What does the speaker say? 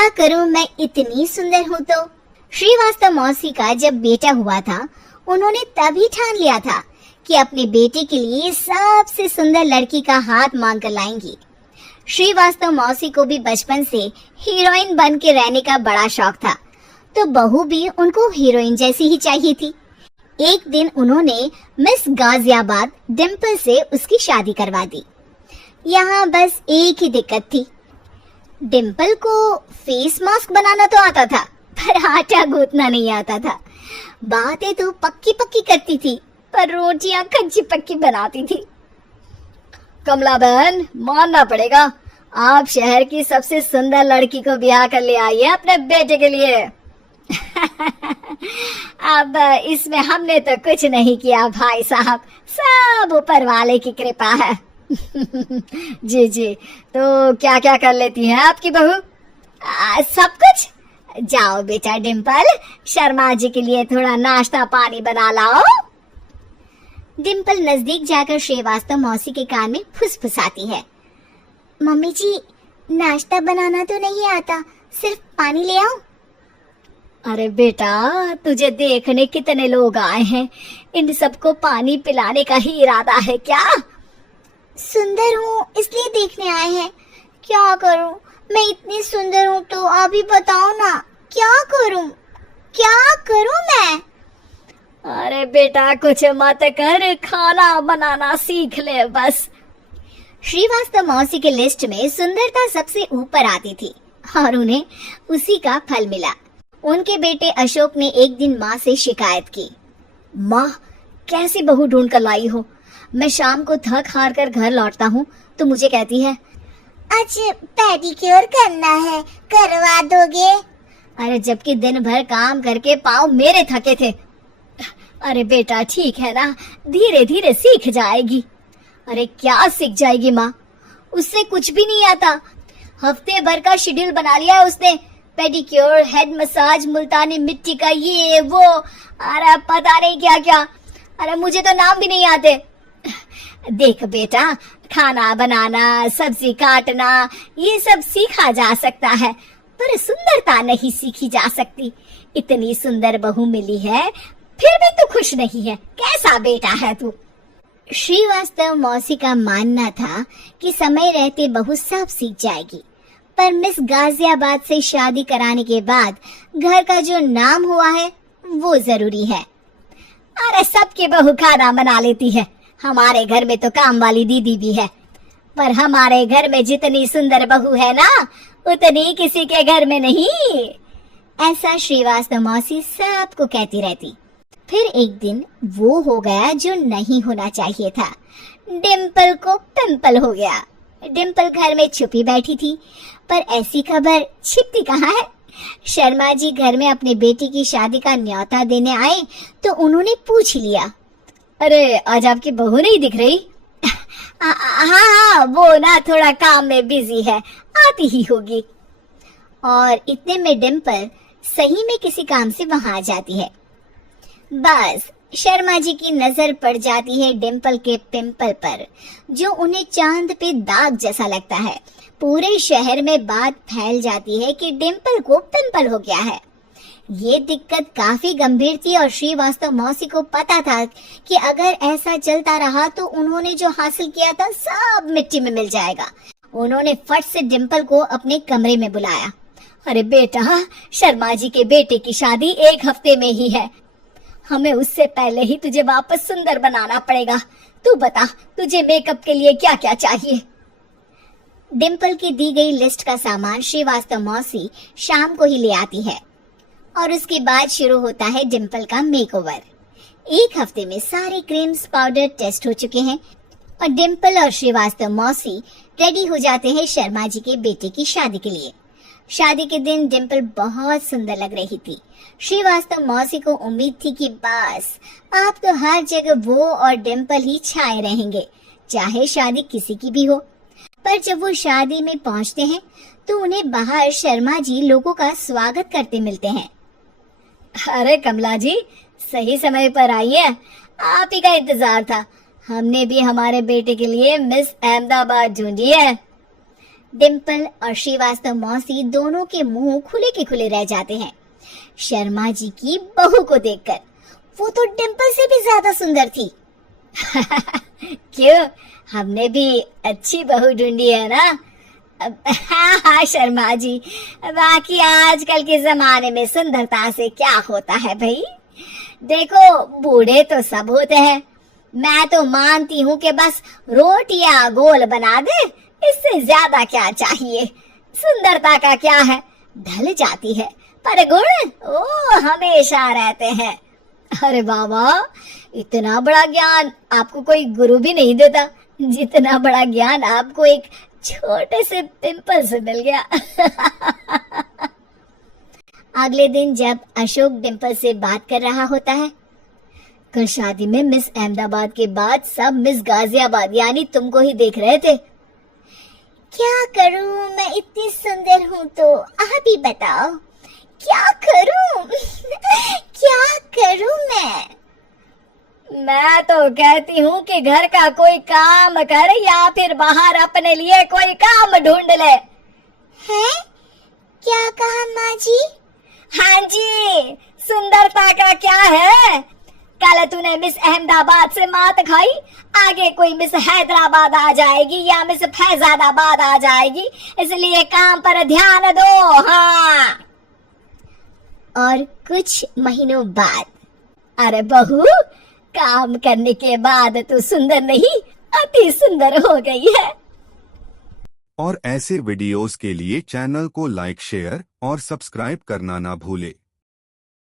क्या करूं, मैं इतनी सुंदर हूं तो। श्रीवास्तव मौसी का जब बेटा हुआ था, उन्होंने तभी ठान लिया था कि अपने बेटे के लिए सबसे सुंदर लड़की का हाथ मांग कर लाएंगी। श्रीवास्तव मौसी को भी बचपन से हीरोइन बन के रहने का बड़ा शौक था, तो बहू भी उनको हीरोइन जैसी ही चाहिए थी। एक दिन उन्होंने मिस गाजियाबाद डिम्पल से उसकी शादी करवा दी। यहाँ बस एक ही दिक्कत थी, डिम्पल को फेस मास्क बनाना तो आता था, पर आटा गूंथना नहीं आता था। बातें तो पक्की पक्की करती थी, पर रोटियां कच्ची पक्की बनाती थी। कमला बहन, मानना पड़ेगा, आप शहर की सबसे सुंदर लड़की को ब्याह कर ले आई है अपने बेटे के लिए। अब इसमें हमने तो कुछ नहीं किया भाई साहब, सब ऊपर वाले की कृपा है। जी जी, तो क्या क्या कर लेती है आपकी बहू? सब कुछ। जाओ बेटा डिम्पल, शर्मा जी के लिए थोड़ा नाश्ता पानी बना लाओ। डिम्पल नजदीक जाकर श्रीवास्तव मौसी के कान में फुसफुसाती है। मम्मी जी, नाश्ता बनाना तो नहीं आता, सिर्फ पानी ले आओ। अरे बेटा, तुझे देखने कितने लोग आए हैं, इन सबको पानी पिलाने का ही इरादा है क्या? सुंदर हूँ इसलिए देखने आए हैं। क्या करूँ, मैं इतनी सुंदर हूँ तो आप ही बताओ ना, क्या करूँ मैं? अरे बेटा, कुछ मत कर, खाना बनाना सीख ले बस। श्रीवास्तव मौसी के लिस्ट में सुंदरता सबसे ऊपर आती थी और उन्हें उसी का फल मिला। उनके बेटे अशोक ने एक दिन माँ से शिकायत की। माँ, कैसी बहू ढूंढ कर लाई हो? मैं शाम को थक हार कर घर लौटता हूँ तो मुझे कहती है, आज पेडिक्योर करना है, करवा दोगे? अरे जबकि दिन भर काम करके पाँव मेरे थके थे। अरे बेटा ठीक है ना, धीरे धीरे सीख जाएगी। अरे क्या सीख जाएगी माँ, उससे कुछ भी नहीं आता। हफ्ते भर का शेड्यूल बना लिया है उसने, पेडिक्योर, हेड मसाज, मुल्तानी मिट्टी का ये वो, अरे पता नहीं क्या क्या। अरे मुझे तो नाम भी नहीं आते। देख बेटा, खाना बनाना, सब्जी काटना, ये सब सीखा जा सकता है, पर सुंदरता नहीं सीखी जा सकती। इतनी सुंदर बहू मिली है, फिर भी तू खुश नहीं है, कैसा बेटा है तू? श्रीवास्तव मौसी का मानना था कि समय रहते बहू सब सीख जाएगी, पर मिस गाजियाबाद से शादी कराने के बाद घर का जो नाम हुआ है वो जरूरी है। अरे सबकी बहू खाना बना लेती है, हमारे घर में तो काम वाली दीदी भी है, पर हमारे घर में जितनी सुंदर बहू है ना, उतनी किसी के घर में नहीं। ऐसा श्रीवास्तव मौसी सबको कहती रहती। फिर एक दिन वो हो गया जो नहीं होना चाहिए था, डिम्पल को पिंपल हो गया। डिम्पल घर में छुपी बैठी थी, पर ऐसी खबर छिपती कहाँ है। शर्मा जी घर में अपने बेटी की शादी का न्योता देने आए तो उन्होंने पूछ लिया, अरे आज आपकी बहू नहीं दिख रही? हाँ, वो ना थोड़ा काम में बिजी है, आती ही होगी। और इतने में डिम्पल सही में किसी काम से वहां आ जाती है। बस शर्मा जी की नजर पड़ जाती है डिम्पल के पिंपल पर, जो उन्हें चांद पे दाग जैसा लगता है। पूरे शहर में बात फैल जाती है कि डिम्पल को पिंपल हो गया है। ये दिक्कत काफी गंभीर थी और श्रीवास्तव मौसी को पता था कि अगर ऐसा चलता रहा तो उन्होंने जो हासिल किया था सब मिट्टी में मिल जाएगा। उन्होंने फट से डिम्पल को अपने कमरे में बुलाया। अरे बेटा, शर्मा जी के बेटे की शादी 1 हफ्ते में ही है, हमें उससे पहले ही तुझे वापस सुंदर बनाना पड़ेगा। तू बता, तुझे मेकअप के लिए क्या क्या चाहिए? डिम्पल की दी गई लिस्ट का सामान श्रीवास्तव मौसी शाम को ही ले आती है और उसके बाद शुरू होता है डिम्पल का मेकओवर। 1 हफ्ते में सारे क्रीम्स, पाउडर टेस्ट हो चुके हैं और डिम्पल और श्रीवास्तव मौसी रेडी हो जाते हैं शर्मा जी के बेटे की शादी के लिए। शादी के दिन डिम्पल बहुत सुंदर लग रही थी। श्रीवास्तव मौसी को उम्मीद थी कि बस आप तो हर जगह वो और डिम्पल ही छाए रहेंगे, चाहे शादी किसी की भी हो। पर जब वो शादी में पहुंचते हैं तो उन्हें बाहर शर्मा जी लोगों का स्वागत करते मिलते हैं। अरे कमला जी, सही समय पर आई है, आप ही का इंतजार था। हमने भी हमारे बेटे के लिए मिस अहमदाबाद ढूंढी है। डिम्पल और श्रीवास्तव मौसी दोनों के मुंह खुले के खुले रह जाते हैं शर्मा जी की बहू को देखकर। वो तो डिम्पल से भी ज्यादा सुंदर थी। क्यों, हमने भी अच्छी बहू ढूंढी है ना? हाँ हाँ शर्मा जी, बाकी आजकल के जमाने में सुंदरता से क्या होता है भाई। देखो, बूढ़े तो सब होते हैं। मैं तो मानती हूँ कि बस रोटियां गोल बना दे, इससे ज्यादा क्या चाहिए। सुंदरता का क्या है, ढल जाती है, पर गुण ओ हमेशा रहते हैं। अरे बाबा, इतना बड़ा ज्ञान आपको कोई गुरु भी नहीं देता जितना बड़ा ज्ञान आपको एक छोटे से पिंपल से मिल गया। अगले दिन जब अशोक डिम्पल से बात कर रहा होता है, कल शादी में मिस अहमदाबाद के बाद सब मिस गाजियाबाद यानी तुमको ही देख रहे थे। क्या करूं, मैं इतनी सुंदर हूं तो आप ही बताओ, क्या करूं? क्या करूं मैं तो कहती हूँ कि घर का कोई काम कर या फिर बाहर अपने लिए कोई काम ढूंढ ले। हैं? क्या कहा माँ जी? हाँ जी, सुंदरता का क्या है? कल तूने मिस अहमदाबाद से मात खाई, आगे कोई मिस हैदराबाद आ जाएगी या मिस फैजाबाद आ जाएगी, इसलिए काम पर ध्यान दो। हाँ। और कुछ महीनों बाद, अरे बहू, काम करने के बाद तो सुंदर नहीं, अति सुंदर हो गई है। और ऐसे वीडियोस के लिए चैनल को लाइक, शेयर और सब्सक्राइब करना ना भूले।